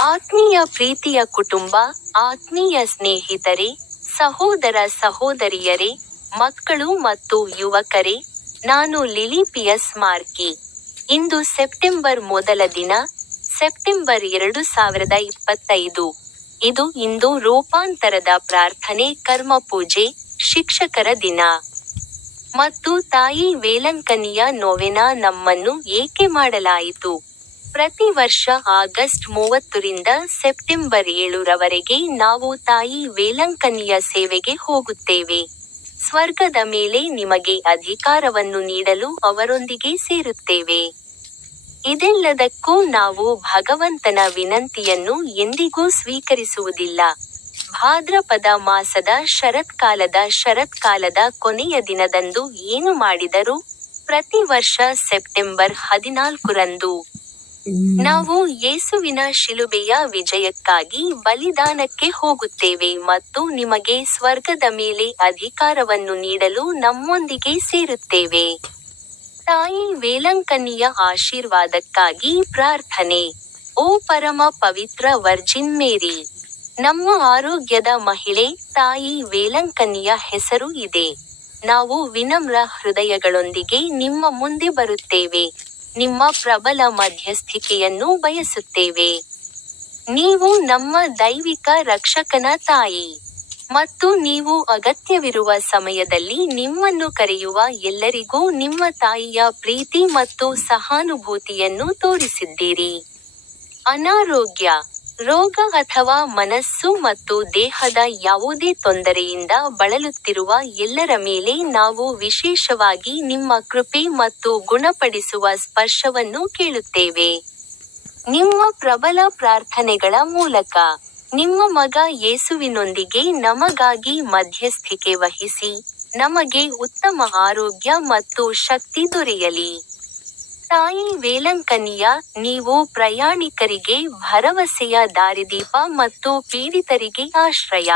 ಆತ್ಮೀಯ ಪ್ರೀತಿಯ ಕುಟುಂಬ, ಆತ್ಮೀಯ ಸ್ನೇಹಿತರೆ, ಸಹೋದರ ಸಹೋದರಿಯರೇ, ಮಕ್ಕಳು ಮತ್ತು ಯುವಕರೇ, ನಾನು ಲಿಲಿ ಪಿಯಸ್ ಮಾರ್ಕಿ. ಇಂದು ಸೆಪ್ಟೆಂಬರ್ ಮೊದಲ ದಿನ, ಸೆಪ್ಟೆಂಬರ್ ಎರಡು ಸಾವಿರದ ಇಪ್ಪತ್ತೈದು. ಇದು ಇಂದು ರೂಪಾಂತರದ ಪ್ರಾರ್ಥನೆ, ಕರ್ಮ ಪೂಜೆ, ಶಿಕ್ಷಕರ ದಿನ. ಮತ್ತು ತಾಯಿ ವೇಲಂಕನಿಯ ನೋವೆನ ನಮ್ಮನ್ನು ಏಕೆ ಮಾಡಲಾಯಿತು? ಪ್ರತಿ ವರ್ಷ ಆಗಸ್ಟ್ ಮೂವತ್ತರಿಂದ ಸೆಪ್ಟೆಂಬರ್ ಏಳರವರೆಗೆ ನಾವು ತಾಯಿ ವೇಲಂಕನಿಯ ಸೇವೆಗೆ ಹೋಗುತ್ತೇವೆ. ಸ್ವರ್ಗದ ಮೇಲೆ ನಿಮಗೆ ಅಧಿಕಾರವನ್ನು ನೀಡಲು ಅವರೊಂದಿಗೆ ಸೇರುತ್ತೇವೆ. ಇದೆಲ್ಲದಕ್ಕೂ ನಾವು ಭಗವಂತನ ವಿನಂತಿಯನ್ನು ಎಂದಿಗೂ ಸ್ವೀಕರಿಸುವುದಿಲ್ಲ. ಭಾದ್ರಪದ ಮಾಸದ ಶರತ್ಕಾಲದ ಶರತ್ಕಾಲದ ಕೊನೆಯ ದಿನದಂದು ಏನು ಮಾಡಿದರು ಪ್ರತಿ ವರ್ಷ ಸೆಪ್ಟೆಂಬರ್ ಹದಿನಾಲ್ಕರಂದು ನಾವು ಯೇಸುವಿನ ಶಿಲುಬೆಯ ವಿಜಯಕ್ಕಾಗಿ ಬಲಿದಾನಕ್ಕೆ ಹೋಗುತ್ತೇವೆ ಮತ್ತು ನಿಮಗೆ ಸ್ವರ್ಗದ ಮೇಲೆ ಅಧಿಕಾರವನ್ನು ನೀಡಲು ನಮ್ಮೊಂದಿಗೆ ಸೇರುತ್ತೇವೆ. ತಾಯಿ ವೇಲಂಕನಿಯ ಆಶೀರ್ವಾದಕ್ಕಾಗಿ ಪ್ರಾರ್ಥನೆ. ಓ ಪರಮ ಪವಿತ್ರ ವರ್ಜಿನ್ ಮೇರಿ. ನಮ್ಮ ಆರೋಗ್ಯದ ಮಹಿಳೆ, ತಾಯಿ ವೇಲಂಕನಿಯ ಹೆಸರು ಇದೆ. ನಾವು ವಿನಮ್ರ ಹೃದಯಗಳೊಂದಿಗೆ ನಿಮ್ಮ ಮುಂದೆ ಬರುತ್ತೇವೆ. ನಿಮ್ಮ ಪ್ರಬಲ ಮಧ್ಯಸ್ಥಿಕೆಯನ್ನು ಬಯಸುತ್ತೇವೆ. ನೀವು ನಮ್ಮ ದೈವಿಕ ರಕ್ಷಕನ ತಾಯಿ ಮತ್ತು ನೀವು ಅಗತ್ಯವಿರುವ ಸಮಯದಲ್ಲಿ ನಿಮ್ಮನ್ನು ಕರೆಯುವ ಎಲ್ಲರಿಗೂ ನಿಮ್ಮ ತಾಯಿಯ ಪ್ರೀತಿ ಮತ್ತು ಸಹಾನುಭೂತಿಯನ್ನು ತೋರಿಸಿದ್ದೀರಿ. ಅನಾರೋಗ್ಯ ರೋಗ ಅಥವಾ ಮನಸ್ಸು ಮತ್ತು ದೇಹದ ಯಾವುದೇ ತೊಂದರೆಯಿಂದ ಬಳಲುತ್ತಿರುವ ಎಲ್ಲರ ಮೇಲೆ ನಾವು ವಿಶೇಷವಾಗಿ ನಿಮ್ಮ ಕೃಪೆ ಮತ್ತು ಗುಣಪಡಿಸುವ ಸ್ಪರ್ಶವನ್ನು ಕೇಳುತ್ತೇವೆ. ನಿಮ್ಮ ಪ್ರಬಲ ಪ್ರಾರ್ಥನೆಗಳ ಮೂಲಕ ನಿಮ್ಮ ಮಗ ಯೇಸುವಿನೊಂದಿಗೆ ನಮಗಾಗಿ ಮಧ್ಯಸ್ಥಿಕೆ ವಹಿಸಿ, ನಮಗೆ ಉತ್ತಮ ಆರೋಗ್ಯ ಮತ್ತು ಶಕ್ತಿ ದೊರೆಯಲಿ. ತಾಯಿ ವೇಲಂಕನಿಯ ನೀವು ಪ್ರಯಾಣಿಕರಿಗೆ ಭರವಸೆಯ ದಾರಿದೀಪ ಮತ್ತು ಪೀಡಿತರಿಗೆ ಆಶ್ರಯ.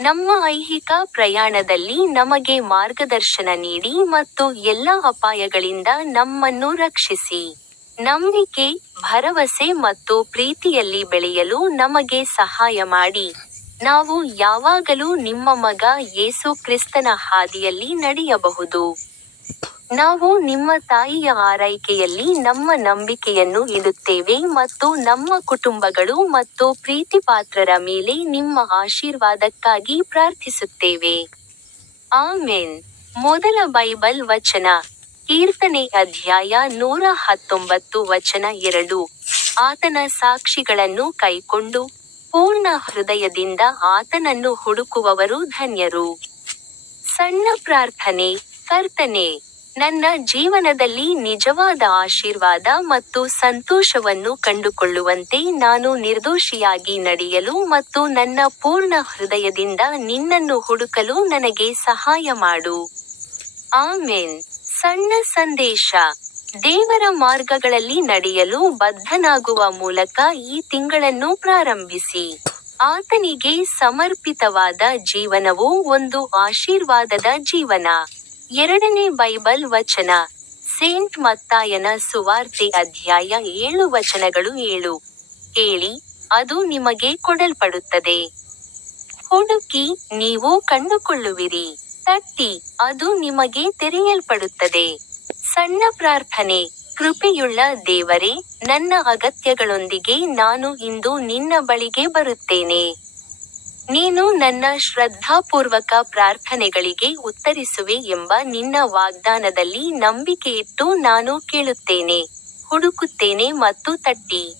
ನಮ್ಮ ಐಹಿಕ ಪ್ರಯಾಣದಲ್ಲಿ ನಮಗೆ ಮಾರ್ಗದರ್ಶನ ನೀಡಿ ಮತ್ತು ಎಲ್ಲ ಅಪಾಯಗಳಿಂದ ನಮ್ಮನ್ನು ರಕ್ಷಿಸಿ. ನಂಬಿಕೆ, ಭರವಸೆ ಮತ್ತು ಪ್ರೀತಿಯಲ್ಲಿ ಬೆಳೆಯಲು ನಮಗೆ ಸಹಾಯ ಮಾಡಿ. ನಾವು ಯಾವಾಗಲೂ ನಿಮ್ಮ ಮಗ ಯೇಸು ಕ್ರಿಸ್ತನ ಹಾದಿಯಲ್ಲಿ ನಡೆಯಬಹುದು. ನಾವು ನಿಮ್ಮ ತಾಯಿಯ ಆರೈಕೆಯಲ್ಲಿ ನಮ್ಮ ನಂಬಿಕೆಯನ್ನು ಇಡುತ್ತೇವೆ ಮತ್ತು ನಮ್ಮ ಕುಟುಂಬಗಳು ಮತ್ತು ಪ್ರೀತಿಪಾತ್ರರ ಮೇಲೆ ನಿಮ್ಮ ಆಶೀರ್ವಾದಕ್ಕಾಗಿ ಪ್ರಾರ್ಥಿಸುತ್ತೇವೆ. ಆಮೆನ್. ಮೊದಲ ಬೈಬಲ್ ವಚನ, ಕೀರ್ತನೆ ಅಧ್ಯಾಯ ನೂರ ಹತ್ತೊಂಬತ್ತು ವಚನ ಎರಡು. ಆತನ ಸಾಕ್ಷಿಗಳನ್ನು ಕೈಕೊಂಡು ಪೂರ್ಣ ಹೃದಯದಿಂದ ಆತನನ್ನು ಹುಡುಕುವವರು ಧನ್ಯರು. ಸಣ್ಣ ಪ್ರಾರ್ಥನೆ, ಕರ್ತನೆ ನನ್ನ ಜೀವನದಲ್ಲಿ ನಿಜವಾದ ಆಶೀರ್ವಾದ ಮತ್ತು ಸಂತೋಷವನ್ನು ಕಂಡುಕೊಳ್ಳುವಂತೆ ನಾನು ನಿರ್ದೋಷಿಯಾಗಿ ನಡೆಯಲು ಮತ್ತು ನನ್ನ ಪೂರ್ಣ ಹೃದಯದಿಂದ ನಿನ್ನನ್ನು ಹುಡುಕಲು ನನಗೆ ಸಹಾಯ ಮಾಡು. ಆಮೆನ್. ಸಣ್ಣ ಸಂದೇಶ. ದೇವರ ಮಾರ್ಗಗಳಲ್ಲಿ ನಡೆಯಲು ಬದ್ಧನಾಗುವ ಮೂಲಕ ಈ ತಿಂಗಳನ್ನು ಪ್ರಾರಂಭಿಸಿ. ಆತನಿಗೆ ಸಮರ್ಪಿತವಾದ ಜೀವನವು ಒಂದು ಆಶೀರ್ವಾದದ ಜೀವನ. ಎರಡನೇ ಬೈಬಲ್ ವಚನ. ಸೇಂಟ್ ಮತ್ತಾಯನ ಸುವಾರ್ತೆ ಅಧ್ಯಾಯ ಏಳು ವಚನಗಳು ಏಳು. ಕೇಳಿ, ಅದು ನಿಮಗೆ ಕೊಡಲ್ಪಡುತ್ತದೆ. ಹುಡುಕಿ, ನೀವು ಕಂಡುಕೊಳ್ಳುವಿರಿ. ತಟ್ಟಿ, ಅದು ನಿಮಗೆ ತೆರೆಯಲ್ಪಡುತ್ತದೆ. ಸಣ್ಣ ಪ್ರಾರ್ಥನೆ, ಕೃಪೆಯುಳ್ಳ ದೇವರೇ, ನನ್ನ ಅಗತ್ಯಗಳೊಂದಿಗೆ ನಾನು ಇಂದು ನಿನ್ನ ಬಳಿಗೆ ಬರುತ್ತೇನೆ. ನೀನು ನನ್ನ ಶ್ರದ್ಧಾಪೂರ್ವಕ ಪ್ರಾರ್ಥನೆಗಳಿಗೆ ಉತ್ತರಿಸುವೆ ಎಂಬ ನಿನ್ನ ವಾಗ್ದಾನದಲ್ಲಿ ನಂಬಿಕೆಯಿಟ್ಟು ನಾನು ಕೇಳುತ್ತೇನೆ. ಹುಡುಕುತ್ತೇನೆ ಮತ್ತು ತಟ್ಟಿ.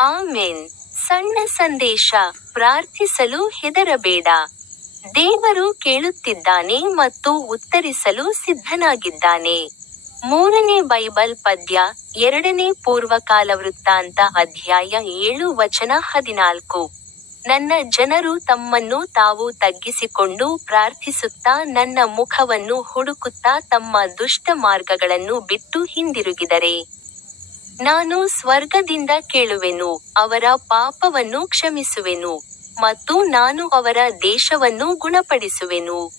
ಆಮೆನ್. ಸಣ್ಣ ಸಂದೇಶ. ಪ್ರಾರ್ಥಿಸಲು ಹೆದರಬೇಡ. ದೇವರು ಕೇಳುತ್ತಿದ್ದಾನೆ ಮತ್ತು ಉತ್ತರಿಸಲು ಸಿದ್ಧನಾಗಿದ್ದಾನೆ. ಮೂರನೇ ಬೈಬಲ್ ಪದ್ಯ, ಎರಡನೇ ಪೂರ್ವಕಾಲ ವೃತ್ತಾಂತ ಅಧ್ಯಾಯ ಏಳು ವಚನ ಹದಿನಾಲ್ಕು. ನನ್ನ ಜನರು ತಮ್ಮನ್ನು ತಾವು ತಗ್ಗಿಸಿಕೊಂಡು ಪ್ರಾರ್ಥಿಸುತ್ತಾ ನನ್ನ ಮುಖವನ್ನು ಹುಡುಕುತ್ತಾ ತಮ್ಮ ದುಷ್ಟ ಮಾರ್ಗಗಳನ್ನು ಬಿಟ್ಟು ಹಿಂದಿರುಗಿದರೆ. ನಾನು ಸ್ವರ್ಗದಿಂದ ಕೇಳುವೆನು, ಅವರ ಪಾಪವನ್ನು ಕ್ಷಮಿಸುವೆನು ಮತ್ತು ನಾನು ಅವರ ದೇಶವನ್ನು ಗುಣಪಡಿಸುವೆನು.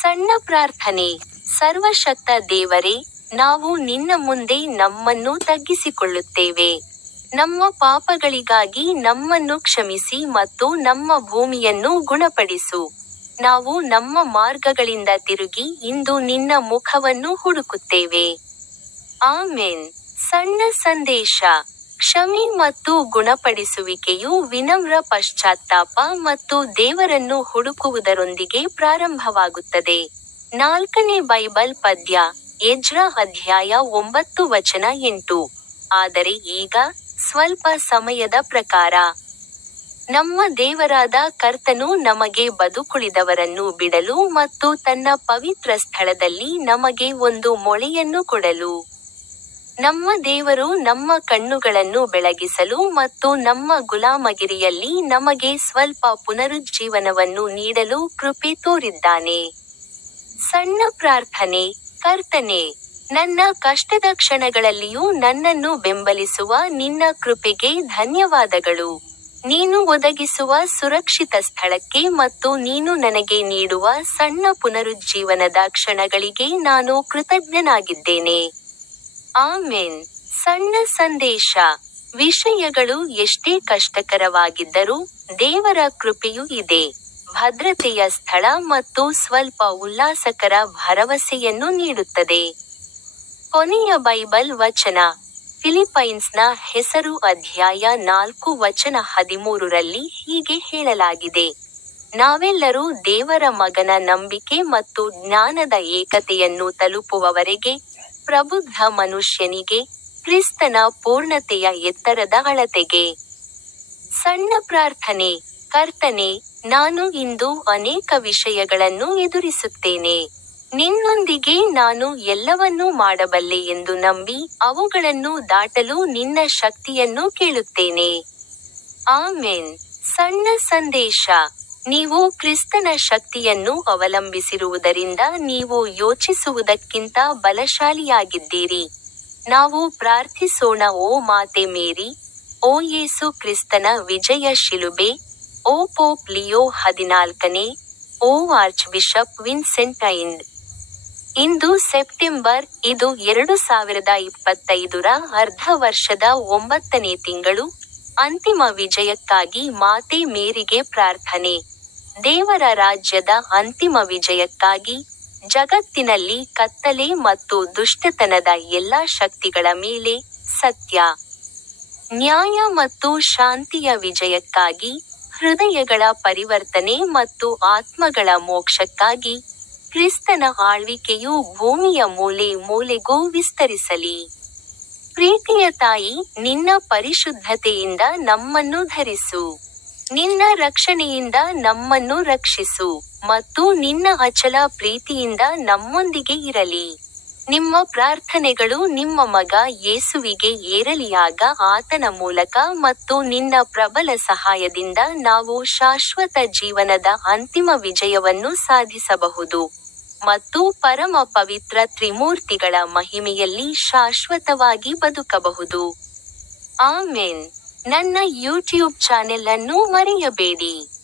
ಸಣ್ಣ ಪ್ರಾರ್ಥನೆ, ಸರ್ವಶಕ್ತ ದೇವರೇ, ನಾವು ನಿನ್ನ ಮುಂದೆ ನಮ್ಮನ್ನು ತಗ್ಗಿಸಿಕೊಳ್ಳುತ್ತೇವೆ. ನಮ್ಮ ಪಾಪಗಳಿಗಾಗಿ ನಮ್ಮನ್ನು ಕ್ಷಮಿಸಿ ಮತ್ತು ನಮ್ಮ ಭೂಮಿಯನ್ನು ಗುಣಪಡಿಸು. ನಾವು ನಮ್ಮ ಮಾರ್ಗಗಳಿಂದ ತಿರುಗಿ ಇಂದು ನಿನ್ನ ಮುಖವನ್ನು ಹುಡುಕುತ್ತೇವೆ. ಆಮೆನ್. ಸಣ್ಣ ಸಂದೇಶ. ಕ್ಷಮೆ ಮತ್ತು ಗುಣಪಡಿಸುವಿಕೆಯು ವಿನಮ್ರ ಪಶ್ಚಾತ್ತಾಪ ಮತ್ತು ದೇವರನ್ನು ಹುಡುಕುವುದರೊಂದಿಗೆ ಪ್ರಾರಂಭವಾಗುತ್ತದೆ. ನಾಲ್ಕನೇ ಬೈಬಲ್ ಪದ್ಯ. ಎಜ್ರ ಅಧ್ಯಾಯ ಒಂಬತ್ತು ವಚನ ಎಂಟು. ಆದರೆ ಈಗ ಸ್ವಲ್ಪ ಸಮಯದ ಪ್ರಕಾರ. ನಮ್ಮ ದೇವರಾದ ಕರ್ತನು ನಮಗೆ ಬದುಕುಳಿದವರನ್ನು ಬಿಡಲು ಮತ್ತು ತನ್ನ ಪವಿತ್ರ ಸ್ಥಳದಲ್ಲಿ ನಮಗೆ ಒಂದು ಮೊಳೆಯನ್ನು ಕೊಡಲು. ನಮ್ಮ ದೇವರು ನಮ್ಮ ಕಣ್ಣುಗಳನ್ನು ಬೆಳಗಿಸಲು ಮತ್ತು ನಮ್ಮ ಗುಲಾಮಗಿರಿಯಲ್ಲಿ ನಮಗೆ ಸ್ವಲ್ಪ ಪುನರುಜ್ಜೀವನವನ್ನು ನೀಡಲು ಕೃಪೆ ತೋರಿದ್ದಾನೆ. ಸಣ್ಣ ಪ್ರಾರ್ಥನೆ, ಕರ್ತನೆ. ನನ್ನ ಕಷ್ಟದ ಕ್ಷಣಗಳಲ್ಲಿಯೂ ನನ್ನನ್ನು ಬೆಂಬಲಿಸುವ ನಿನ್ನ ಕೃಪೆಗೆ ಧನ್ಯವಾದಗಳು. ನೀನು ಒದಗಿಸುವ ಸುರಕ್ಷಿತ ಸ್ಥಳಕ್ಕೆ ಮತ್ತು ನೀನು ನನಗೆ ನೀಡುವ ಸಣ್ಣ ಪುನರುಜ್ಜೀವನದ ಕ್ಷಣಗಳಿಗೆ ನಾನು ಕೃತಜ್ಞನಾಗಿದ್ದೇನೆ. ಆಮೆನ್. ಸಣ್ಣ ಸಂದೇಶ. ವಿಷಯಗಳು ಎಷ್ಟೇ ಕಷ್ಟಕರವಾಗಿದ್ದರೂ ದೇವರ ಕೃಪೆಯು ಇದೆ. ಭದ್ರತೆಯ ಸ್ಥಳ ಮತ್ತು ಸ್ವಲ್ಪ ಉಲ್ಲಾಸಕರ ಭರವಸೆಯನ್ನು ನೀಡುತ್ತದೆ. ಕೊನೆಯ ಬೈಬಲ್ ವಚನ ಫಿಲಿಪೈನ್ಸ್ನ ಹೆಸರು ಅಧ್ಯಾಯ ನಾಲ್ಕು ವಚನ ಹದಿಮೂರರಲ್ಲಿ ಹೀಗೆ ಹೇಳಲಾಗಿದೆ. ನಾವೆಲ್ಲರೂ ದೇವರ ಮಗನ ನಂಬಿಕೆ ಮತ್ತು ಜ್ಞಾನದ ಏಕತೆಯನ್ನು ತಲುಪುವವರೆಗೆ ಪ್ರಬುದ್ಧ ಮನುಷ್ಯನಿಗೆ ಕ್ರಿಸ್ತನ ಪೂರ್ಣತೆಯ ಎತ್ತರದ ಅಳತೆಗೆ. ಸಣ್ಣ ಪ್ರಾರ್ಥನೆ, ಕರ್ತನೆ, ನಾನು ಇಂದು ಅನೇಕ ವಿಷಯಗಳನ್ನು ಎದುರಿಸುತ್ತೇನೆ. ನಿನ್ನೊಂದಿಗೆ ನಾನು ಎಲ್ಲವನ್ನೂ ಮಾಡಬಲ್ಲೆ ಎಂದು ನಂಬಿ ಅವುಗಳನ್ನು ದಾಟಲು ನಿನ್ನ ಶಕ್ತಿಯನ್ನು ಕೇಳುತ್ತೇನೆ. ಆಮೆನ್. ಸಣ್ಣ ಸಂದೇಶ. ನೀವು ಕ್ರಿಸ್ತನ ಶಕ್ತಿಯನ್ನು ಅವಲಂಬಿಸಿರುವುದರಿಂದ ನೀವು ಯೋಚಿಸುವುದಕ್ಕಿಂತ ಬಲಶಾಲಿಯಾಗಿದ್ದೀರಿ. ನಾವು ಪ್ರಾರ್ಥಿಸೋಣ, ಓ ಮಾತೆ ಮೇರಿ, ಓ ಯೇಸು ಕ್ರಿಸ್ತನ ವಿಜಯ ಶಿಲುಬೆ, ಓ ಪೋಪ್ ಲಿಯೋ ಹದಿನಾಲ್ಕನೇ, ಓ ಆರ್ಚ್ ಬಿಷಪ್ ವಿನ್ಸೆಂಟ್ ಐಂಡ್ ಇಂದು ಸೆಪ್ಟೆಂಬರ್, ಇದು ಎರಡು ಸಾವಿರದ ಇಪ್ಪತ್ತೈದರ ಅರ್ಧ ವರ್ಷದ ಒಂಬತ್ತನೇ ತಿಂಗಳು. ಅಂತಿಮ ವಿಜಯಕ್ಕಾಗಿ ಮಾತೆ ಮೇರಿಗೆ ಪ್ರಾರ್ಥನೆ. ದೇವರ ರಾಜ್ಯದ ಅಂತಿಮ ವಿಜಯಕ್ಕಾಗಿ ಜಗತ್ತಿನಲ್ಲಿ ಕತ್ತಲೆ ಮತ್ತು ದುಷ್ಟತನದ ಎಲ್ಲಾ ಶಕ್ತಿಗಳ ಮೇಲೆ ಸತ್ಯ. ನ್ಯಾಯ ಮತ್ತು ಶಾಂತಿಯ ವಿಜಯಕ್ಕಾಗಿ ಹೃದಯಗಳ ಪರಿವರ್ತನೆ ಮತ್ತು ಆತ್ಮಗಳ ಮೋಕ್ಷಕ್ಕಾಗಿ ಕ್ರಿಸ್ತನ ಆಳ್ವಿಕೆಯು ಭೂಮಿಯ ಮೂಲೆ ಮೂಲೆಗೂ ವಿಸ್ತರಿಸಲಿ. ಪ್ರೀತಿಯ ತಾಯಿ ನಿನ್ನ ಪರಿಶುದ್ಧತೆಯಿಂದ ನಮ್ಮನ್ನು ಧರಿಸು. ನಿನ್ನ ರಕ್ಷಣೆಯಿಂದ ನಮ್ಮನ್ನು ರಕ್ಷಿಸು ಮತ್ತು ನಿನ್ನ ಅಚಲ ಪ್ರೀತಿಯಿಂದ ನಮ್ಮೊಂದಿಗೆ ಇರಲಿ. ನಿಮ್ಮ ಪ್ರಾರ್ಥನೆಗಳು ನಿಮ್ಮ ಮಗ ಯೇಸುವಿಗೆ ಏರಲಿಯಾಗ ಆತನ ಮೂಲಕ ಮತ್ತು ನಿನ್ನ ಪ್ರಬಲ ಸಹಾಯದಿಂದ ನಾವು ಶಾಶ್ವತ ಜೀವನದ ಅಂತಿಮ ವಿಜಯವನ್ನು ಸಾಧಿಸಬಹುದು. ಮತ್ತು ಪರಮ ಪವಿತ್ರ ತ್ರಿಮೂರ್ತಿಗಳ ಮಹಿಮೆಯಲ್ಲಿ ಶಾಶ್ವತವಾಗಿ ಬದುಕಬಹುದು. ಆಮೇನ್. ನನ್ನ ಯೂಟ್ಯೂಬ್ ಚಾನೆಲ್ ಅನ್ನು ಮರೆಯಬೇಡಿ.